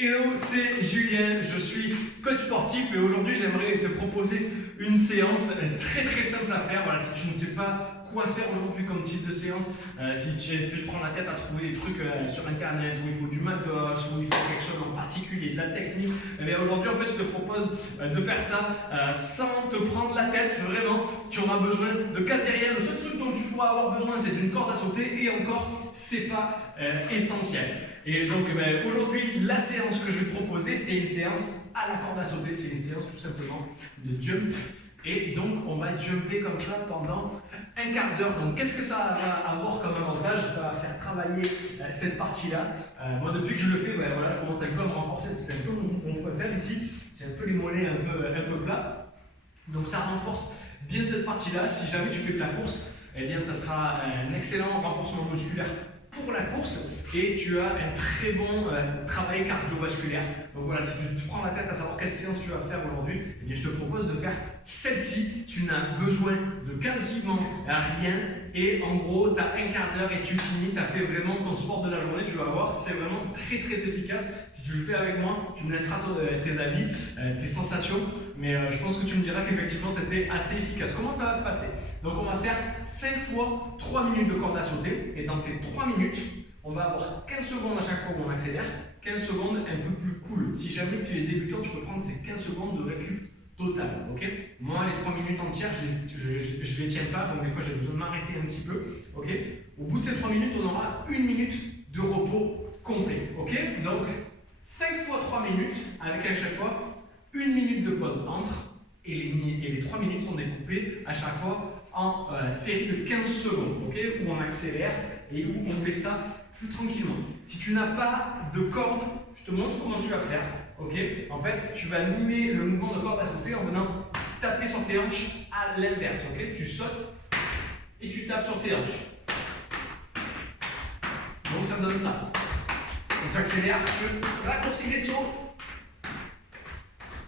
Hello, c'est Julien, je suis coach sportif et aujourd'hui j'aimerais te proposer une séance très simple à faire. Voilà, si tu ne sais pas quoi faire aujourd'hui comme type de séance, si tu te prends la tête à trouver des trucs sur internet où il faut du matos, où il faut quelque chose en particulier, de la technique, et bien aujourd'hui en fait je te propose de faire ça sans te prendre la tête. Vraiment, tu auras besoin de quasi rien. Le seul truc dont tu pourras avoir besoin c'est d'une corde à sauter et encore c'est pas essentiel. Et donc aujourd'hui, la séance que je vais te proposer, c'est une séance à la corde à sauter, c'est une séance tout simplement de jump. Et donc on va jumper comme ça pendant un quart d'heure. Donc qu'est-ce que ça va avoir comme avantage? Ça va faire travailler cette partie-là. Moi depuis que je le fais, voilà, je commence un peu à me renforcer, c'est un peu mon point faible ici. J'ai un peu les mollets un peu plats. Donc ça renforce bien cette partie-là. Si jamais tu fais de la course, eh bien ça sera un excellent renforcement musculaire pour la course et tu as un très bon travail cardiovasculaire. Donc voilà, si tu te prends la tête à savoir quelle séance tu vas faire aujourd'hui, eh bien je te propose de faire celle-ci. Tu n'as besoin de quasiment rien et en gros tu as un quart d'heure et tu finis, tu as fait vraiment ton sport de la journée. Tu vas voir, c'est vraiment très efficace. Si tu le fais avec moi, tu me laisseras tes avis, tes sensations, mais je pense que tu me diras qu'effectivement c'était assez efficace. Comment ça va se passer? Donc on va faire 5 fois 3 minutes de corde à sauter et dans ces 3 minutes, on va avoir 15 secondes à chaque fois où on accélère, 15 secondes un peu plus cool. Si jamais tu es débutant, tu peux prendre ces 15 secondes de récup total. Okay, moi, les 3 minutes entières, je ne les tiens pas, donc des fois j'ai besoin de m'arrêter un petit peu. Okay, au bout de ces 3 minutes, on aura 1 minute de repos complet. Okay, donc 5 fois 3 minutes avec à chaque fois 1 minute de pause entre et les 3 minutes sont découpées à chaque fois en série de 15 secondes, okay, où on accélère et où on fait ça plus tranquillement. Si tu n'as pas de corde, je te montre comment tu vas faire. Okay, en fait, tu vas mimer le mouvement de corde à sauter en venant taper sur tes hanches à l'inverse. Okay, tu sautes et tu tapes sur tes hanches. Donc ça me donne ça. Donc tu accélères, tu raccourcis les sauts.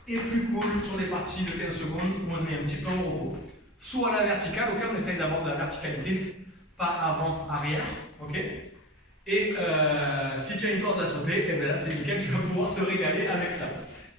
Et plus cool sur les parties de 15 secondes où on est un petit peu en repos. Soit à la verticale, okay, on essaye d'avoir de la verticalité, pas avant-arrière. Okay, et si tu as une corde à sauter, et bien là c'est nickel, tu vas pouvoir te régaler avec ça.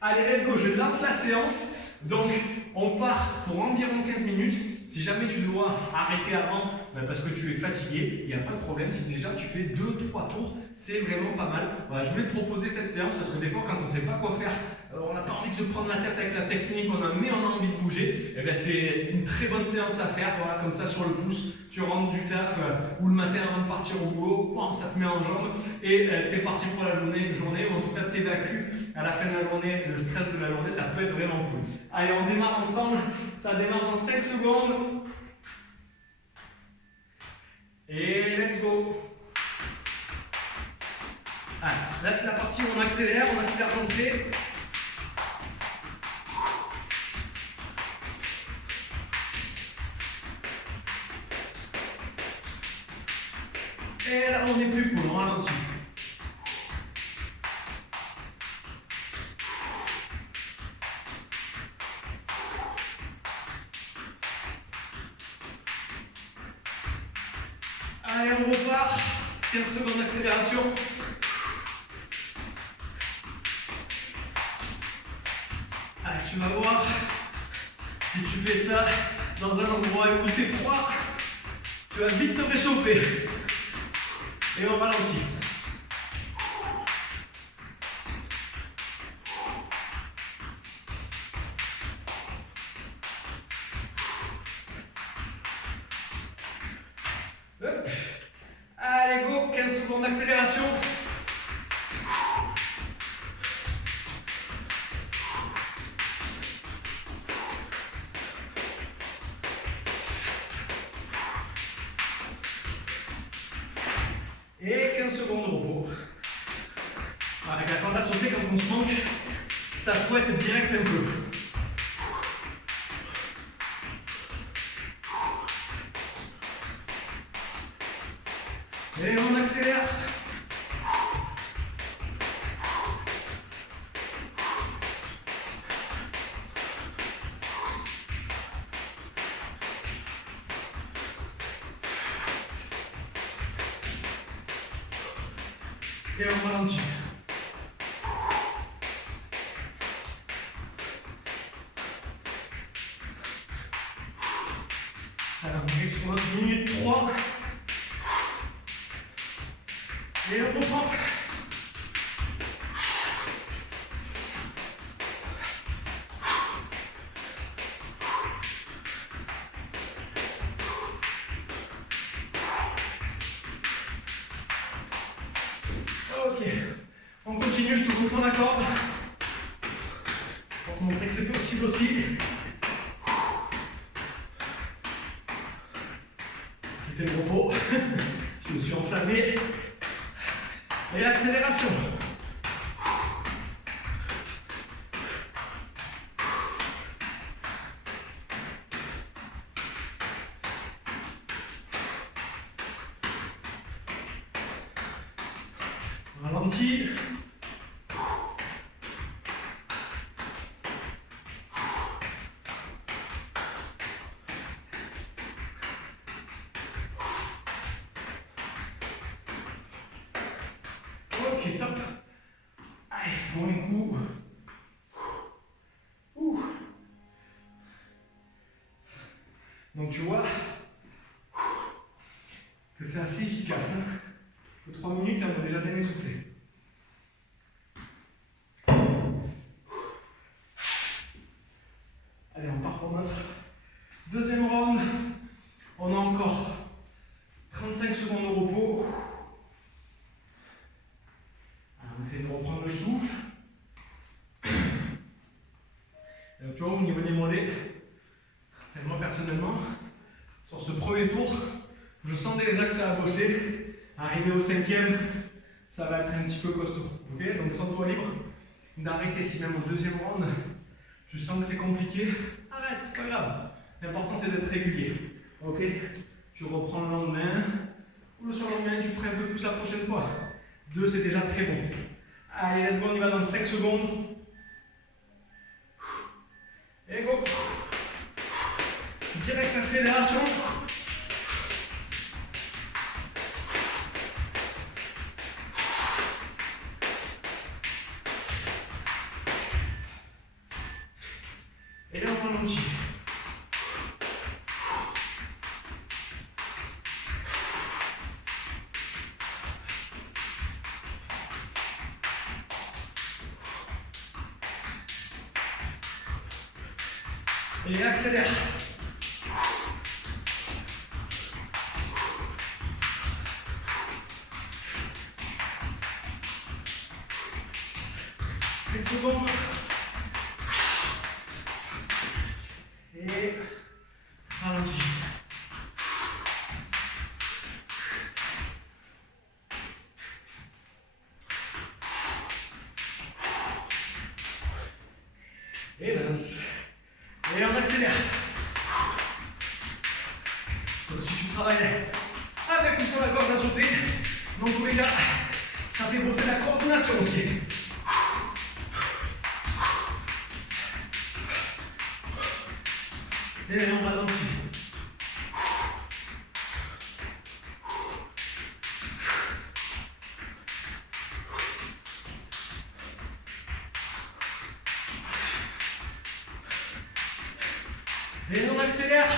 Allez, let's go, je lance la séance. Donc on part pour environ 15 minutes. Si jamais tu dois arrêter avant parce que tu es fatigué, il n'y a pas de problème. Si déjà tu fais 2-3 tours, c'est vraiment pas mal. Voilà, je voulais te proposer cette séance parce que des fois quand on ne sait pas quoi faire, on n'a pas envie de se prendre la tête avec la technique, mais on a envie de bouger, et bien c'est une très bonne séance à faire. Voilà, comme ça sur le pouce, tu rentres du taf ou le matin avant de partir au boulot, ça te met en jambes et tu es parti pour la journée, ou en tout cas tu évacues à la fin de la journée le stress de la journée. Ça peut être vraiment cool. Allez, on démarre ensemble, ça démarre dans 5 secondes. Et let's go. Ah, là c'est la partie où on accélère d'entrée. Et là on est plus cool, on ralentit. Allez, on repart. 15 secondes d'accélération. Allez, tu vas voir, si tu fais ça dans un endroit où il fait froid, tu vas vite te réchauffer. Et on ralentit. Hop. Allez, go, 15 secondes d'accélération. Et 15 secondes de repos. Avec la corde à sauter, quand on se manque, ça fouette direct un peu. Et on accélère. Et on ralentit. Et on reprend. Ok, on continue, je tourne sans la corde pour te montrer que c'est possible aussi. C'était le repos, je me suis enflammé. Et accélération. Ralenti. Ok, top. Allez, bon un coup. Donc tu vois que c'est assez efficace. Hein. Pour 3 minutes, on a déjà bien essoufflé. Allez, on part pour notre deuxième round. On a encore 35 secondes de repos. Alors, on essaie de reprendre le souffle. Alors, tu vois, au niveau des mollets, et moi personnellement, sur ce premier tour, je sens déjà que ça a bossé. Arrivé au cinquième, ça va être un petit peu costaud. Okay, donc sens-toi libre d'arrêter. Si même au deuxième round, tu sens que c'est compliqué, arrête, c'est pas grave. L'important c'est d'être régulier. Ok, tu reprends le lendemain, ou le surlendemain, tu feras un peu plus la prochaine fois. 2, c'est déjà très bon. Allez, let's go, on y va dans 5 secondes. Et go. Direct accélération. Et là, on ralentit. Et accélère. Secondes. Et ralentis. Et mince. Et on accélère. Donc si tu travailles avec ou sur la corde à sauter, dans tous les cas, ça fait bosser la coordination aussi. Et on ralentit. Et on accélère.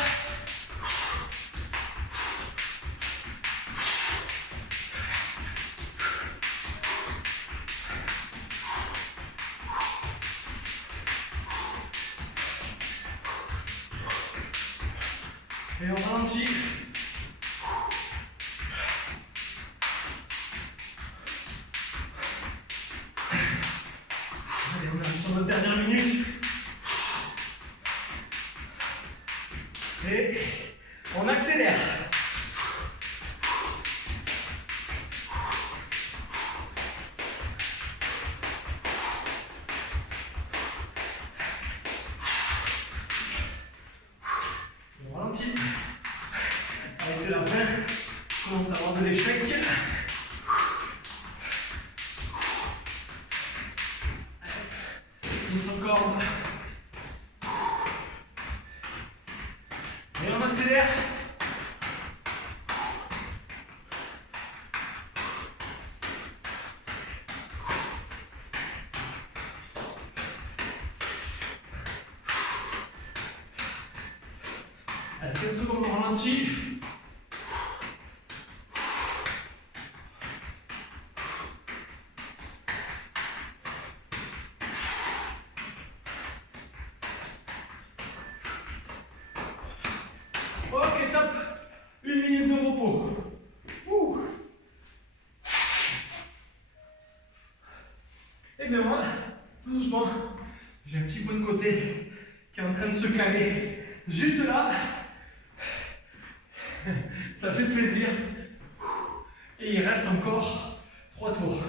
Et on ralentit. Allez, on arrive sur notre dernière minute. Et on accélère. On ralentit. Allez, c'est la fin. On commence à avoir de l'échec. Sans corde. Et on accélère. Allez, 15 secondes, on ralentit. haut. Et bien voilà, tout doucement, j'ai un petit point de côté qui est en train de se caler juste là. Ça fait plaisir. Et il reste encore 3 tours.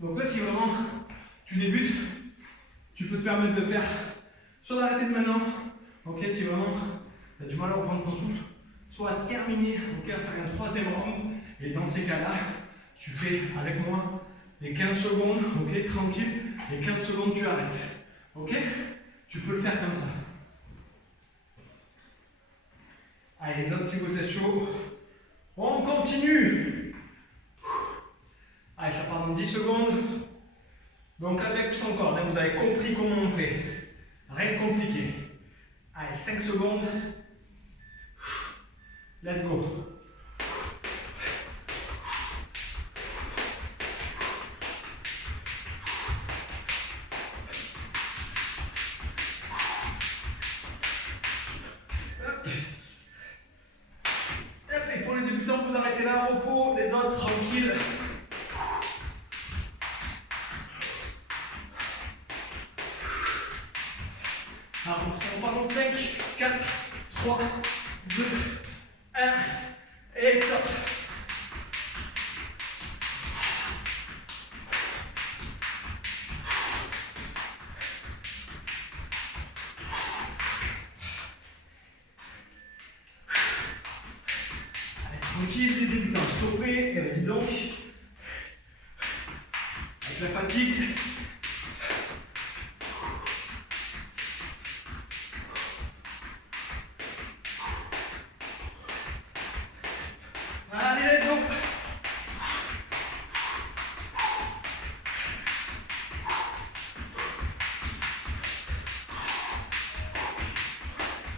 Donc là, si vraiment tu débutes, tu peux te permettre de faire soit d'arrêter de maintenant, ok, si vraiment tu as du mal à reprendre ton souffle, soit terminer, ok, à faire un 3e round. Et dans ces cas-là, tu fais avec moi les 15 secondes, ok, tranquille, les 15 secondes tu arrêtes, ok. Tu peux le faire comme ça. Allez, les autres, si vous êtes chaud, on continue. Allez, ça part dans 10 secondes. Donc avec ou sans corde, vous avez compris comment on fait. Rien de compliqué. Allez, 5 secondes. Let's go. Et pour les débutants, vous arrêtez là, repos. Les autres, tranquille. Alors, ça repart dans 5, 4, 3, 2, 1, et top. Allez, tranquille, les débutants, stoppez, et vas-y donc. Avec la fatigue. Allez, let's go.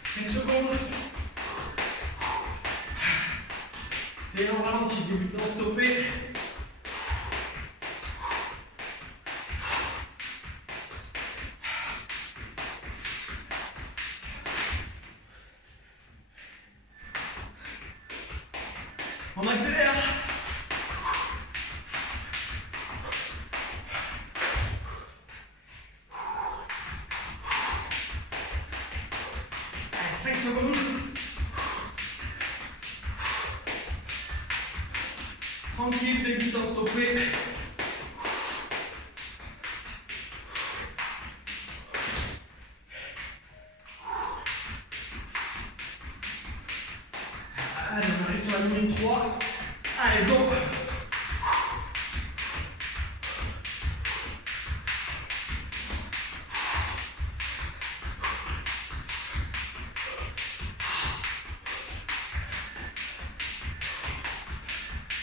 Secondes. Et on ralentit, débutant stoppé. On accélère. Allez, 5 secondes. Tranquille, débutant stoppé. Allez, on arrive sur la minute 3. Allez, go!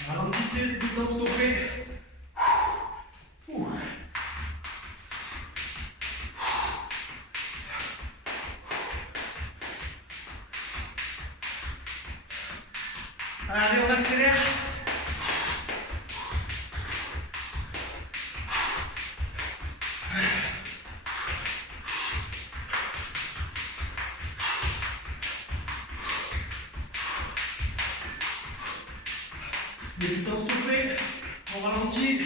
Ralentissez, débutant stoppé. Allez, on accélère. Débutant stoppé, on ralentit.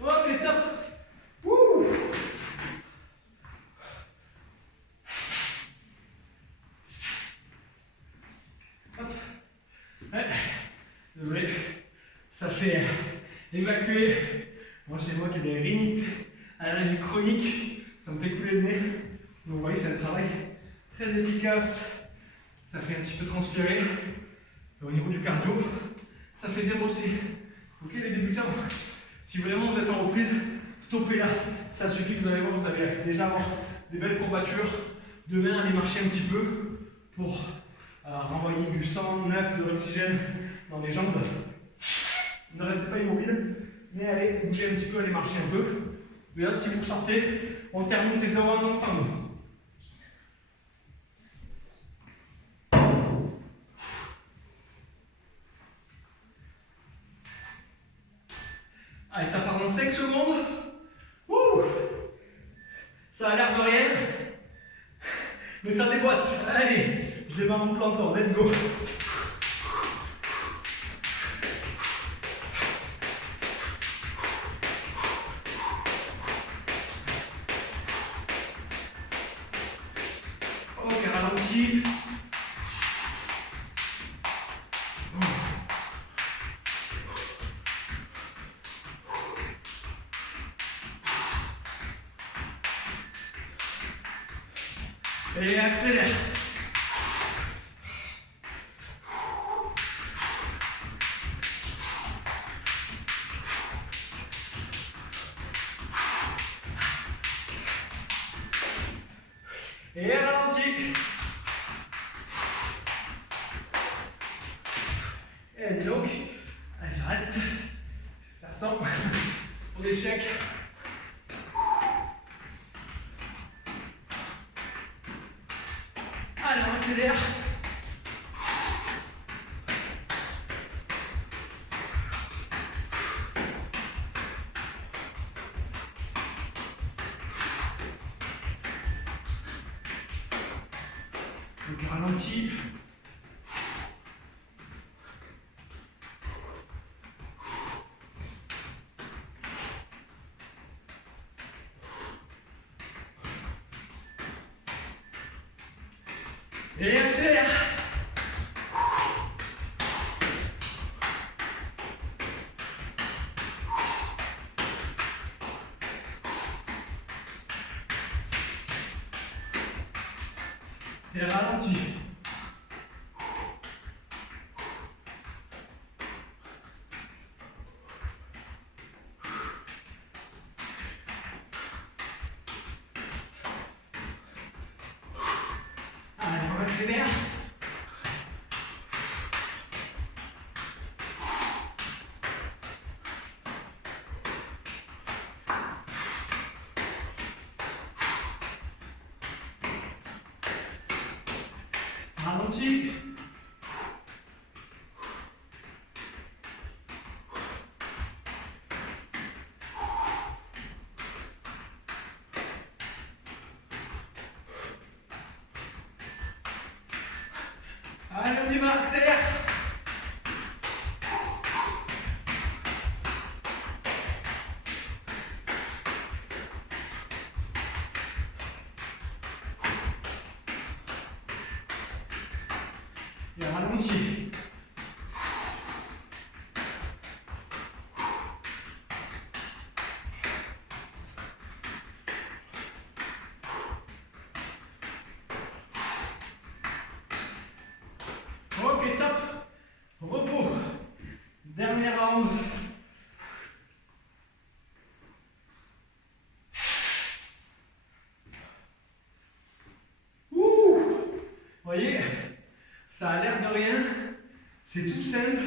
Ok, top. Wouh. Hop. Ouais. Désolé, ça fait évacuer. Moi, chez moi qui ai des rhinites, allergies chroniques, ça me fait couler le nez. Donc, vous voyez, c'est un travail très efficace. Ça fait un petit peu transpirer. Et au niveau du cardio, ça fait bien bosser. Ok, les débutants, si vraiment vous êtes en reprise, stoppez là. Ça suffit, vous allez voir, vous allez déjà avoir des belles courbatures. Demain, allez marcher un petit peu pour renvoyer du sang neuf, de l'oxygène dans les jambes. Ne restez pas immobile, mais allez bouger un petit peu, allez marcher un peu. Et là, si vous sortez, on termine ces 2 rounds ensemble. Allez, ça part dans 5 secondes. Ouh, ça a l'air de rien, mais ça déboîte. Allez, je démarre en plantant. Let's go. Ok, ralenti. Et accélère. Et ralenti. Et dis donc, allez, j'arrête. Je vais faire ça pour l'échec. Allez, on accélère. Donc ralenti. Et accélère. Et ralenti. Allez, on accélère. Ralenti. Allez, on y va, accélère. Et ralenti. Ok, top. Repos. Dernier round. Ouh. Vous voyez, ça a l'air de rien. C'est tout simple.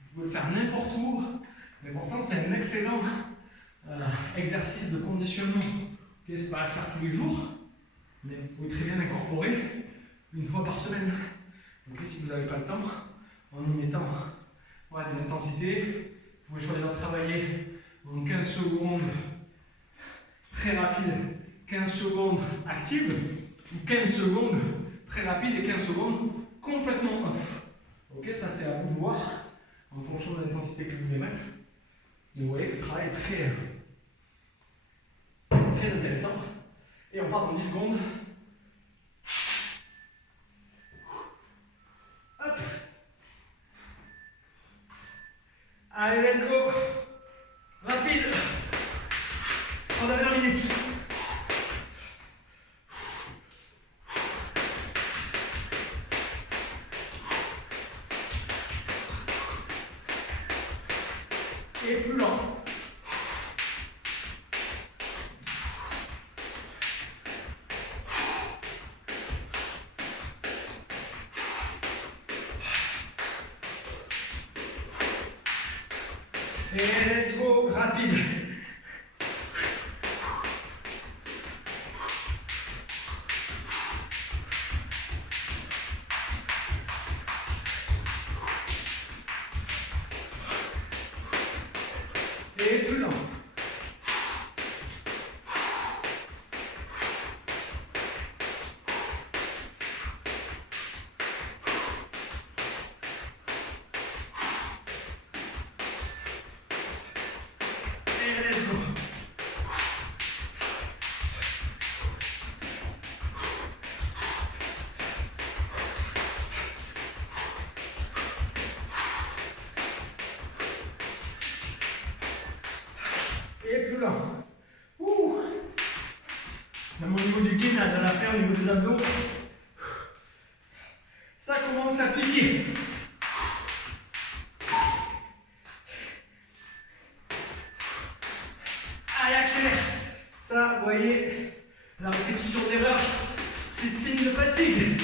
Vous pouvez le faire n'importe où. Mais pourtant, c'est un excellent exercice de conditionnement. Okay, c'est pas à faire tous les jours, mais vous pouvez très bien l'incorporer une fois par semaine. Okay, si vous n'avez pas le temps, en y mettant des intensités, vous pouvez choisir de travailler en 15 secondes très rapide, 15 secondes actives, ou 15 secondes très rapide et 15 secondes complètement off. Ok, ça c'est à vous de voir en fonction de l'intensité que vous voulez mettre. Mais vous voyez que le travail est très intéressant. Et on part dans 10 secondes. Hop. Allez, let's go. Rapide. On a 20 minutes. Et plus lent. Et let's go, rapide. Et plus lent. Et let's go. Et plus lent. Ouh. Même au niveau du gainage, à la fin, au niveau des abdos, ça commence à piquer. Allez, accélère. Ça, vous voyez, la répétition d'erreur, c'est signe de fatigue.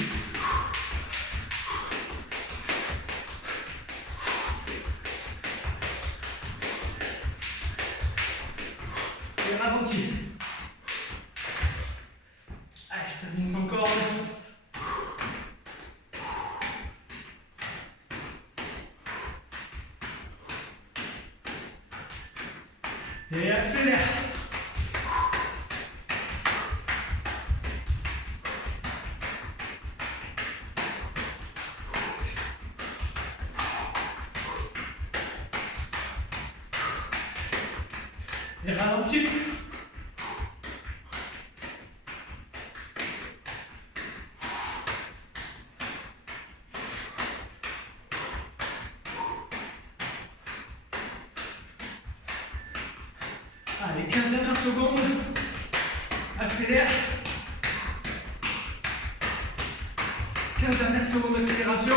Et ralenti. Allez, je termine sans corde. Et accélère. Et ralentis. Allez, 15 dernières secondes. Accélère. 15 dernières secondes d'accélération.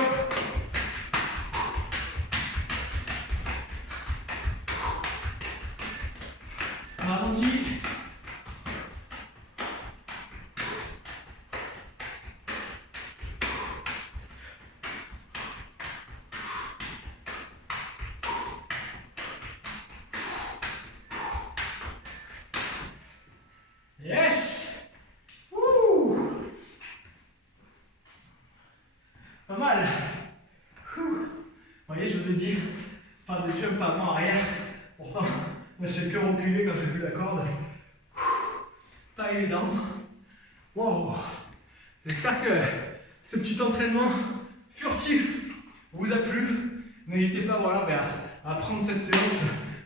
Ralentis. Yes! Ouh! Pas mal. Ouh. Vous voyez, je vous ai dit, pas de jump avant, arrière. Pourtant, moi je fais que reculer quand j'ai vu la corde. Ouh. Pas évident. Wow! J'espère que ce petit entraînement furtif vous a plu. N'hésitez pas voilà, à prendre cette séance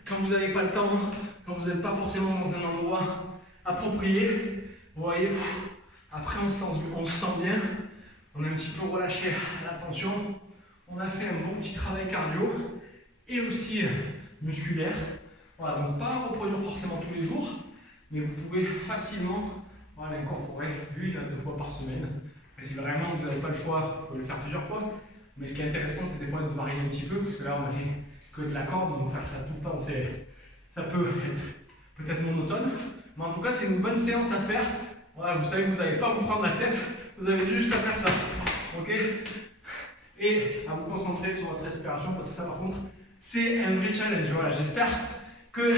quand vous n'avez pas le temps, quand vous n'êtes pas forcément dans un endroit approprié. Vous voyez, après on se sent bien, on a un petit peu relâché la tension, on a fait un bon petit travail cardio et aussi musculaire. Voilà, donc pas à reproduire forcément tous les jours, mais vous pouvez facilement incorporer l'huile 2 fois par semaine. Et si vraiment vous n'avez pas le choix, vous pouvez le faire plusieurs fois. Mais ce qui est intéressant, c'est des fois de varier un petit peu, parce que là on a fait que de la corde, donc faire ça tout le temps, ça peut être peut-être monotone. Mais en tout cas, c'est une bonne séance à faire. Voilà, vous savez que vous n'allez pas vous prendre la tête, vous avez juste à faire ça. Ok? Et à vous concentrer sur votre respiration, parce que ça, par contre, c'est un vrai challenge. Voilà, j'espère que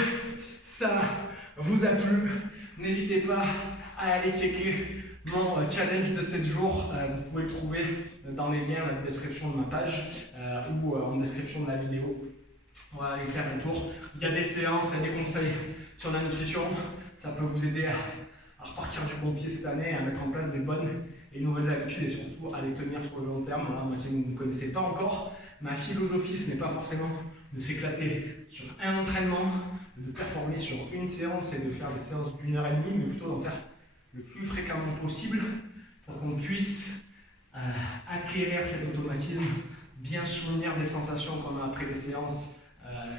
ça vous a plu. N'hésitez pas à aller checker mon challenge de 7 jours. Vous pouvez le trouver dans les liens dans la description de ma page ou en description de la vidéo. On va aller faire un tour. Il y a des séances, il y a des conseils sur la nutrition. Ça peut vous aider à repartir du bon pied cette année, à mettre en place des bonnes et nouvelles habitudes et surtout à les tenir sur le long terme. Voilà, moi, si vous ne me connaissez pas encore, ma philosophie, ce n'est pas forcément de s'éclater sur un entraînement, de performer sur une séance et de faire des séances d'1 heure et demie, mais plutôt d'en faire le plus fréquemment possible pour qu'on puisse acquérir cet automatisme, bien se souvenir des sensations qu'on a après les séances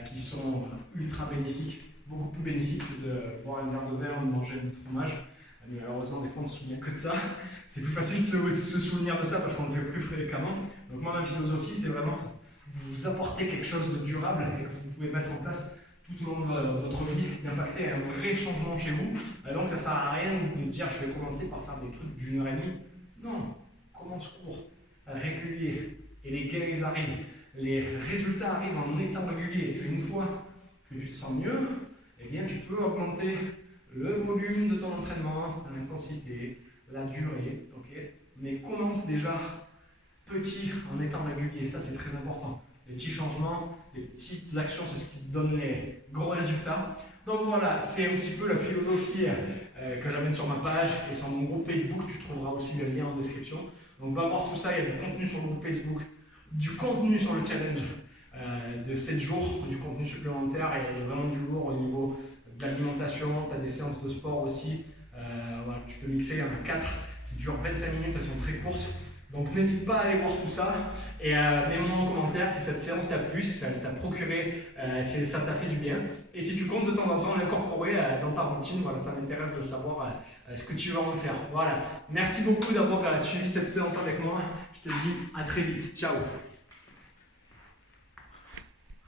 qui sont ultra bénéfiques, beaucoup plus bénéfiques que de boire un verre de vin ou de manger un bout de fromage. Mais malheureusement, des fois, on ne se souvient que de ça. C'est plus facile de se souvenir de ça parce qu'on le fait plus fréquemment. Donc moi, ma philosophie, c'est vraiment de vous apporter quelque chose de durable et que vous pouvez mettre en place tout au long de votre vie, d'impacter un vrai changement chez vous. Donc ça ne sert à rien de dire je vais commencer par faire des trucs d'1 heure et demie. Non, commence court, régulier, et les gains ils arrivent. Les résultats arrivent en étant régulier. Et une fois que tu te sens mieux, eh bien, tu peux augmenter le volume de ton entraînement, l'intensité, la durée. Okay, mais commence déjà petit en étant régulier. Ça, c'est très important. les petits changements, les petites actions, c'est ce qui te donne les gros résultats. Donc voilà, c'est un petit peu la philosophie que j'amène sur ma page et sur mon groupe Facebook. Tu trouveras aussi le lien en description. Donc va voir tout ça, il y a du contenu sur le groupe Facebook, du contenu sur le challenge de 7 jours, du contenu supplémentaire et il y a vraiment du lourd au niveau de l'alimentation. Tu as des séances de sport aussi, voilà, tu peux mixer, il y en a 4 qui durent 25 minutes, elles sont très courtes. Donc n'hésite pas à aller voir tout ça et mets-moi en commentaire si cette séance t'a plu, si ça t'a procuré, si ça t'a fait du bien. Et si tu comptes de temps en temps l'incorporer dans ta routine, voilà, ça m'intéresse de savoir ce que tu vas en faire. Voilà, merci beaucoup d'avoir suivi cette séance avec moi. Je te dis à très vite. Ciao.